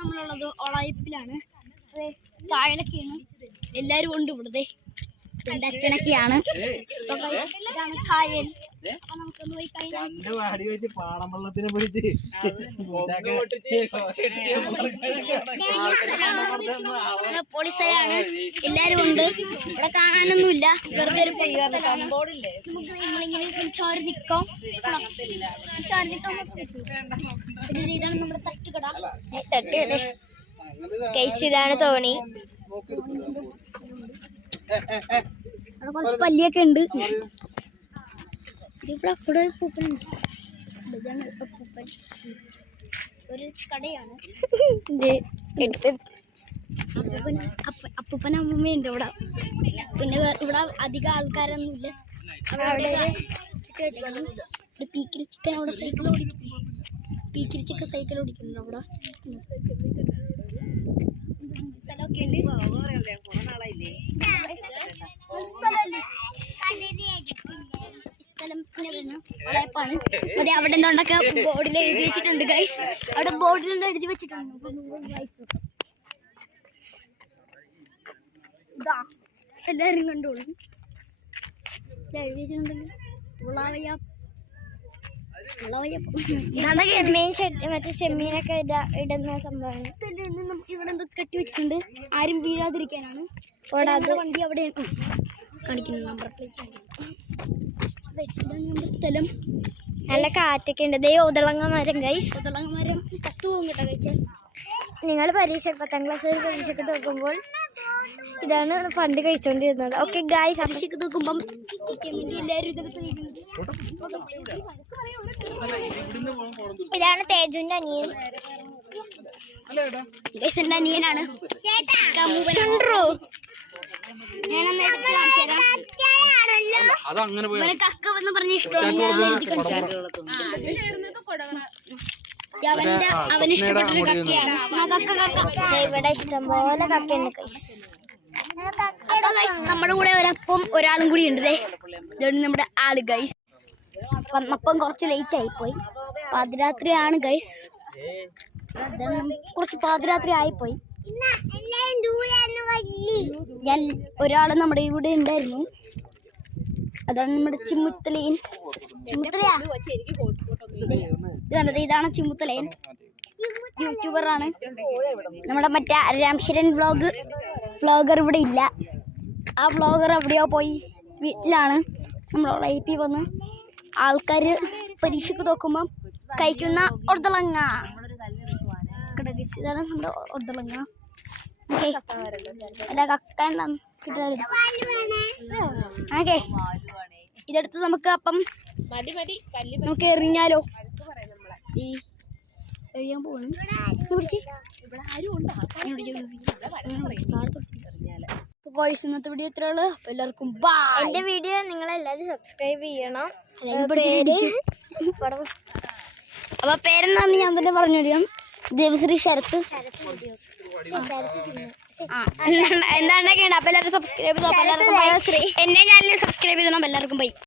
നമ്മളുള്ളത് ഒളയിപ്പിലാണ്. താഴെയൊക്കെയാണ് എല്ലാരും ഉണ്ട് ഇവിടുത്തെ. എന്റെ അച്ഛനൊക്കെയാണ്. കായൽ നമുക്കൊന്ന് പോയി പോളിസയാണ്. എല്ലാരും ഉണ്ട്. ഇവിടെ കാണാനൊന്നുമില്ല. വെറുതെ ഒരു നമ്മളിങ്ങനെ ചോരി നിക്കാം. ഇതാണ് നമ്മുടെ തട്ടുകട. ഇതാണ് തോണി. അവിടെ കുറച്ച് പല്ലിയൊക്കെ ഉണ്ട്. ഇവിടെ ഒരു പൂപ്പനുണ്ട്. ഇതാണ് പൂപ്പൻ. ഒരു കടയാണ്. അപ്പൂപ്പൻ അമ്മൂമ്മയുണ്ട് ഇവിടെ. പിന്നെ ഇവിടെ അധികം ആൾക്കാരൊന്നുമില്ല. അവിടെ ഒരു പീക്കിരി ചിക്കൻ അവിടെ സൈക്കിൾ ഓടിക്കും. പീക്കിരി ചിക്കൻ സൈക്കിൾ ഓടിക്കുന്നുണ്ട് അവിടെ. സ്ഥലമൊക്കെ ഉണ്ട്. വളയപ്പാണ്. അതെ, അവിടെ എന്തൊക്കെ ബോർഡിൽ എഴുതി വെച്ചിട്ടുണ്ട് ഗൈസ്. അവിടെ ബോർഡിൽ എന്തോ എഴുതി വെച്ചിട്ടുണ്ട്. ഇതാ എല്ലാവരും കണ്ടോളൂ. എഴുതി വെച്ചിട്ടുണ്ടല്ലോ മറ്റേ ഷെമ്മീനൊക്കെ ഇടുന്ന സംഭവമാണ്. ഇവിടെ എന്തോ കെട്ടി വെച്ചിട്ടുണ്ട്. ആരും വീഴാതിരിക്കാനാണ്. വണ്ടി അവിടെ കാണിക്കുന്നു. നമ്പർ പ്ലേറ്റ് സ്ഥലം. നല്ല കാറ്റൊക്കെ ഉണ്ട്. ഒതളങ്ങ മരം ഗൈസ്. ഒതളങ്ങ മരം കത്തു പോകും കേട്ടോ കഴിച്ചാൽ. നിങ്ങൾ 10ാം ക്ലാസ്സിൽ പരീക്ഷയ്ക്ക് നോക്കുമ്പോൾ ഇതാണ് പണ്ട് കഴിച്ചോണ്ടിരുന്നത്. ഓക്കെ ഗൈസ്, പരീക്ഷയ്ക്ക് നോക്കുമ്പം എല്ലാവരും ഇതാണ് തേജുവിന്റെ അനിയൻ. എന്റെ അനിയനാണ്. ഞാനൊന്ന് എടുത്ത് കാണിച്ചു തരാം. കക്ക എന്ന് പറഞ്ഞ ഇഷ്ടമാണ്. ഞാൻ എഴുതി കാണിച്ചു. അവന് ഇഷ്ടപ്പെട്ടൊരു കക്കയാണ്. ഇവിടെ ഇഷ്ടംപോലെ കക്കയുണ്ട്. നമ്മുടെ കൂടെ ഒരപ്പം ഒരാളും കൂടി ഉണ്ട്. ഇതാണ് നമ്മുടെ ആള് ഗൈസ്. വന്നപ്പം കുറച്ച് ലേറ്റ് ആയിപ്പോയി. പാതിരാത്രിയാണ് ഗൈസ്. കുറച്ച് പാതിരാത്രി ആയിപ്പോയി. ഞാൻ ഒരാള് നമ്മുടെ ഇവിടെ ഉണ്ടായിരുന്നു. അതാണ് നമ്മുടെ ചിമ്മുത്തലയൻ. ഇതാണ് ചിമ്മുത്തലയൻ. യൂട്യൂബറാണ്. നമ്മുടെ മറ്റേ രാംശരൻ വ്ളോഗർ ഇവിടെ ഇല്ല. ആ വ്ളോഗർ എവിടെയോ പോയി. വീട്ടിലാണ്. നമ്മുടെ ലൈഫിൽ വന്ന് ആൾക്കാർ പരീക്ഷയ്ക്ക് നോക്കുമ്പം കഴിക്കുന്ന ഒർദളങ്ങ. ഇതാണ് നമ്മുടെ ഒർദളങ്ങ. ഓക്കെ, അല്ല കക്ക ഓക്കെ, ഇതെടുത്ത് നമുക്ക് അപ്പം നമുക്ക് എറിഞ്ഞാലോ? എറിയാൻ പോവാണ്. ഇന്നത്തെ വീഡിയോ ഇത്രേ ഉള്ളൂ. അപ്പൊ എല്ലാവർക്കും ബൈ. എന്റെ വീഡിയോ നിങ്ങളെല്ലാവരും സബ്സ്ക്രൈബ് ചെയ്യണം. അപ്പൊ പേരെന്താന്ന് ഞാൻ തന്നെ പറഞ്ഞു തരാം. ദേവശ്രീ ശരത്ത്. എന്താണ്ടൊക്കെയാണ്. അപ്പൊ എല്ലാവരും സബ്സ്ക്രൈബ് ചെയ്തോ. എന്റെ ചാനലിൽ സബ്സ്ക്രൈബ് ചെയ്തോ. എല്ലാവർക്കും ബൈ.